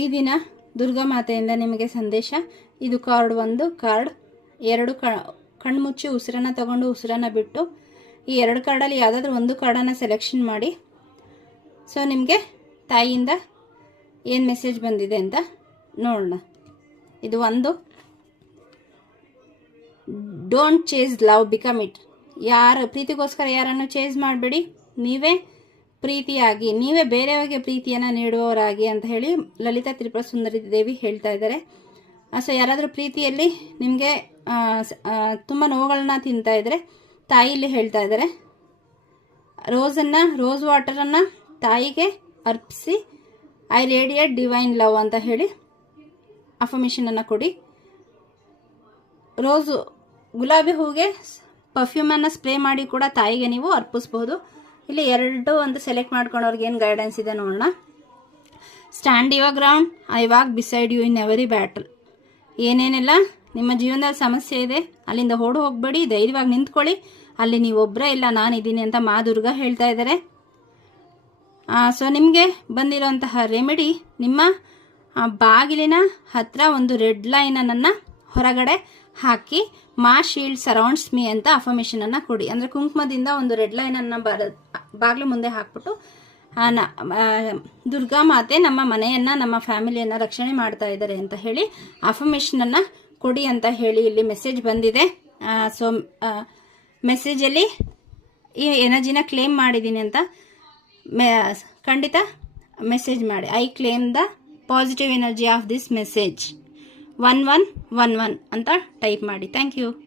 ಈ ದಿನ ದುರ್ಗಾ ಮಾತೆಯಿಂದ ನಿಮಗೆ ಸಂದೇಶ. ಇದು ಕಾರ್ಡ್ 1, ಕಾರ್ಡ್ 2. ಕಣ್ಮುಚ್ಚಿ ಉಸಿರನ್ನು ತಗೊಂಡು ಉಸಿರನ್ನು ಬಿಟ್ಟು ಈ 2 ಕಾರ್ಡಲ್ಲಿ ಯಾವುದಾದ್ರೂ ಒಂದು ಕಾರ್ಡನ್ನು ಸೆಲೆಕ್ಷನ್ ಮಾಡಿ. ಸೊ ನಿಮಗೆ ತಾಯಿಯಿಂದ ಏನು ಮೆಸೇಜ್ ಬಂದಿದೆ ಅಂತ ನೋಡೋಣ. ಇದು 1, don't chase love, become it. ಪ್ರೀತಿಗೋಸ್ಕರ ಯಾರನ್ನು ಚೇಸ್ ಮಾಡಬೇಡಿ, ನೀವೇ ಪ್ರೀತಿಯಾಗಿ, ನೀವೇ ಬೇರೆಯವರಿಗೆ ಪ್ರೀತಿಯನ್ನು ನೀಡುವವರಾಗಿ ಅಂತ ಹೇಳಿ ಲಲಿತಾ ತ್ರಿಪುರ ಸುಂದರಿ ದೇವಿ ಹೇಳ್ತಾ ಇದ್ದಾರೆ. ಸೊ ಯಾರಾದರೂ ಪ್ರೀತಿಯಲ್ಲಿ ನಿಮಗೆ ತುಂಬ ನೋವುಗಳನ್ನ ತಿಂತಾ ಇದ್ದರೆ ತಾಯಿ ಇಲ್ಲಿ ಹೇಳ್ತಾ ಇದ್ದಾರೆ, ರೋಸ್ ವಾಟರನ್ನು ತಾಯಿಗೆ ಅರ್ಪಿಸಿ, ಐ ರೇಡಿಯೇಟ್ ಡಿವೈನ್ ಲವ್ ಅಂತ ಹೇಳಿ ಅಫರ್ಮೇಷನನ್ನು ಕೊಡಿ. ಗುಲಾಬಿ ಹೂವಿಗೆ ಪರ್ಫ್ಯೂಮನ್ನು ಸ್ಪ್ರೇ ಮಾಡಿ ಕೂಡ ತಾಯಿಗೆ ನೀವು ಅರ್ಪಿಸ್ಬೋದು. ಇಲ್ಲಿ 2 ಒಂದು ಸೆಲೆಕ್ಟ್ ಮಾಡ್ಕೊಂಡವ್ರಿಗೆ ಏನು ಗೈಡೆನ್ಸ್ ಇದೆ ನೋಡೋಣ. Stand your ground, I walk beside you in every battle. ಏನೇನೆಲ್ಲ ನಿಮ್ಮ ಜೀವನದಲ್ಲಿ ಸಮಸ್ಯೆ ಇದೆ ಅಲ್ಲಿಂದ ಓಡಿ ಹೋಗಬೇಡಿ, ಧೈರ್ಯವಾಗಿ ನಿಂತ್ಕೊಳ್ಳಿ, ಅಲ್ಲಿ ನೀವೊಬ್ಬರೇ ಇಲ್ಲ, ನಾನಿದ್ದೀನಿ ಅಂತ ಮಾ ದುರ್ಗಾ ಹೇಳ್ತಾ ಇದ್ದಾರೆ. ಸೊ ನಿಮಗೆ ಬಂದಿರೋಂತಹ ರೆಮಿಡಿ, ನಿಮ್ಮ ಬಾಗಿಲಿನ ಹತ್ರ ಒಂದು ರೆಡ್ ಲೈನನ್ನು ಹೊರಗಡೆ ಹಾಕಿ, ಮಾ ಶೀಲ್ಡ್ ಸರೌಂಡ್ಸ್ ಮೀ ಅಂತ ಅಫರ್ಮೇಷನನ್ನು ಕೊಡಿ. ಅಂದರೆ ಕುಂಕುಮದಿಂದ ಒಂದು ರೆಡ್ ಲೈನನ್ನು ಬಾಗಿಲು ಮುಂದೆ ಹಾಕ್ಬಿಟ್ಟು, ದುರ್ಗಾ ಮಾತೆ ನಮ್ಮ ಮನೆಯನ್ನು, ನಮ್ಮ ಫ್ಯಾಮಿಲಿಯನ್ನು ರಕ್ಷಣೆ ಮಾಡ್ತಾ ಇದ್ದಾರೆ ಅಂತ ಹೇಳಿ ಅಫರ್ಮೇಷನನ್ನು ಕೊಡಿ ಅಂತ ಹೇಳಿ ಇಲ್ಲಿ ಮೆಸೇಜ್ ಬಂದಿದೆ. ಸೊ ಮೆಸೇಜಲ್ಲಿ ಈ ಎನರ್ಜಿನ ಕ್ಲೇಮ್ ಮಾಡಿದ್ದೀನಿ ಅಂತ ಖಂಡಿತ ಮೆಸೇಜ್ ಮಾಡಿ. I claim the positive energy of this message 1111 ಅಂತ ಟೈಪ್ ಮಾಡಿ. Thank you.